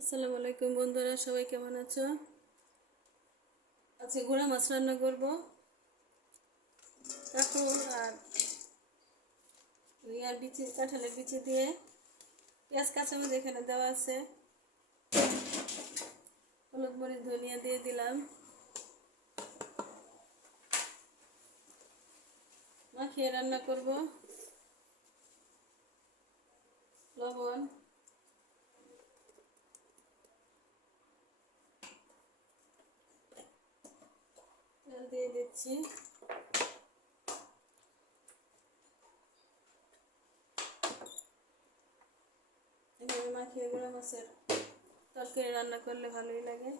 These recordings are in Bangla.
আসসালামু আলাইকুম বন্ধুরা, সবাই কেমন আছো? আজকে গুঁড়া মাছ রান্না করব। কাঁকরোল আর বিচি, কাঁঠালের বিচি দিয়ে পেঁয়াজ কাঁচামরিচ এখানে দেওয়া আছে। হলুদ মরিচ ধনিয়া দিয়ে দিলাম, মাখিয়ে রান্না করব। লবণ, তেল দিয়ে দিচ্ছি। এভাবে মাখিয়ে গুঁড়া মাছের তরকারি রান্না করলে ভালোই লাগে।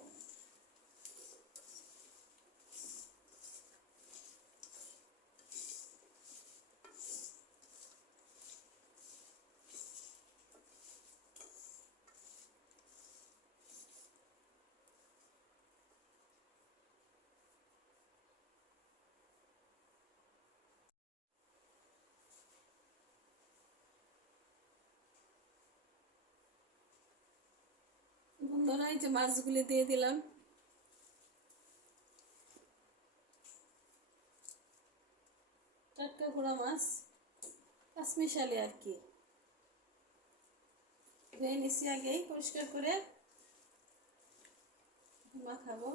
বন্ধুরা, এই যে মাছগুলি দিয়ে দিলাম। টাটকা গুঁড়া মাছ, কাঁচমিশালি আর কি, ধুয়ে নিচ্ছি আগেই পরিষ্কার করে। মাখাবো।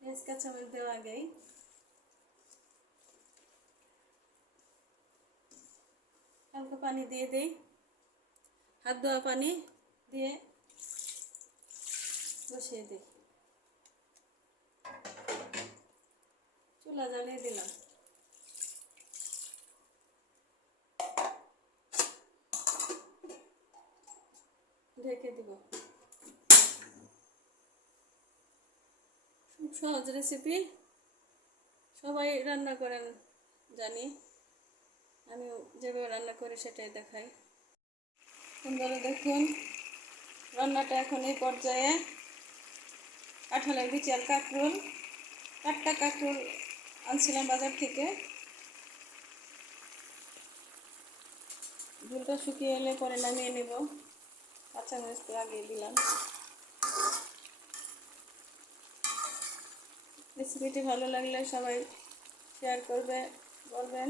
পেঁয়াজ কাঁচামরিচ দেওয়া আগেই হালকা পানি দিয়ে দিই, হাত ধোয়া পানি দিয়ে বসিয়ে দিই। চুলা জ্বালিয়ে দিলাম। ঢেকে দিব। খুব সহজ রেসিপি, সবাই রান্না করেন জানি, আমিও যেভাবে রান্না করি সেটাই দেখাই। সুন্দর দেখুন রান্নাটা এখন এই পর্যায়ে। কাঁঠালের বিচি আর কাঁকরোল, টাটকা কাঁকরোল আনছিলাম বাজার থেকে। ঝোলটা শুকিয়ে এলে পরে নামিয়ে নেব। কাঁচামরিচ তো আগে দিলাম। রেসিপিটি ভালো লাগলে সবাই শেয়ার বলবেন।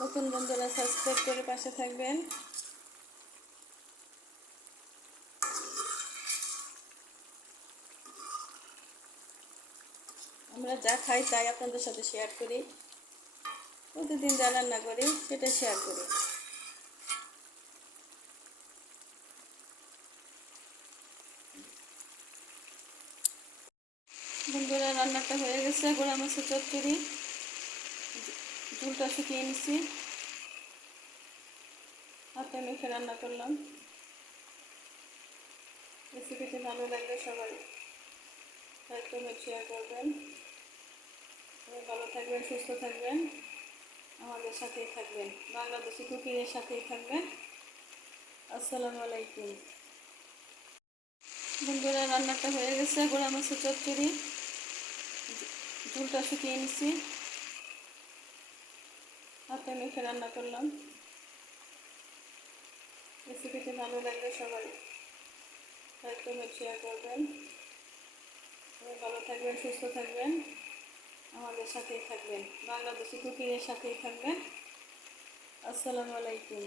নতুন বন্ধুরা সাবস্ক্রাইব করে পাশে থাকবেন। আমরা যা খাই তাই আপনাদের সাথে শেয়ার করি, প্রতিদিন যা রান্না করি সেটা শেয়ার করি। বন্ধুরা, রান্নাটা হয়ে গেছে। গুঁড়া মাছের চচ্চড়ি, ঝোলটা শুকিয়ে নিচ্ছি, হাতে মেখে রান্না করলাম। রেসিপিটি ভালো লাগলে সবাই লাইক কমেন্ট শেয়ার করবেন। সবাই ভালো থাকবেন, সুস্থ থাকবেন, আমাদের সাথেই থাকবেন, বাংলাদেশি কুকিংয়ের সাথেই থাকবেন। আসসালামু আলাইকুম বন্ধুরা, রান্নাটা হয়ে গেছে। গুঁড়া মাছের চচ্চড়ি, ঝোলটা শুকিয়ে নিচ্ছি, হাতে মেখে রান্না করলাম। রেসিপিটি ভালো লাগলে সবাই লাইক কমেন্ট শেয়ার করবেন। সবাই ভালো থাকবেন, সুস্থ থাকবেন, আমাদের সাথেই থাকবেন, বাংলাদেশি কুকিংয়ের সাথেই থাকবেন। আসসালামু আলাইকুম।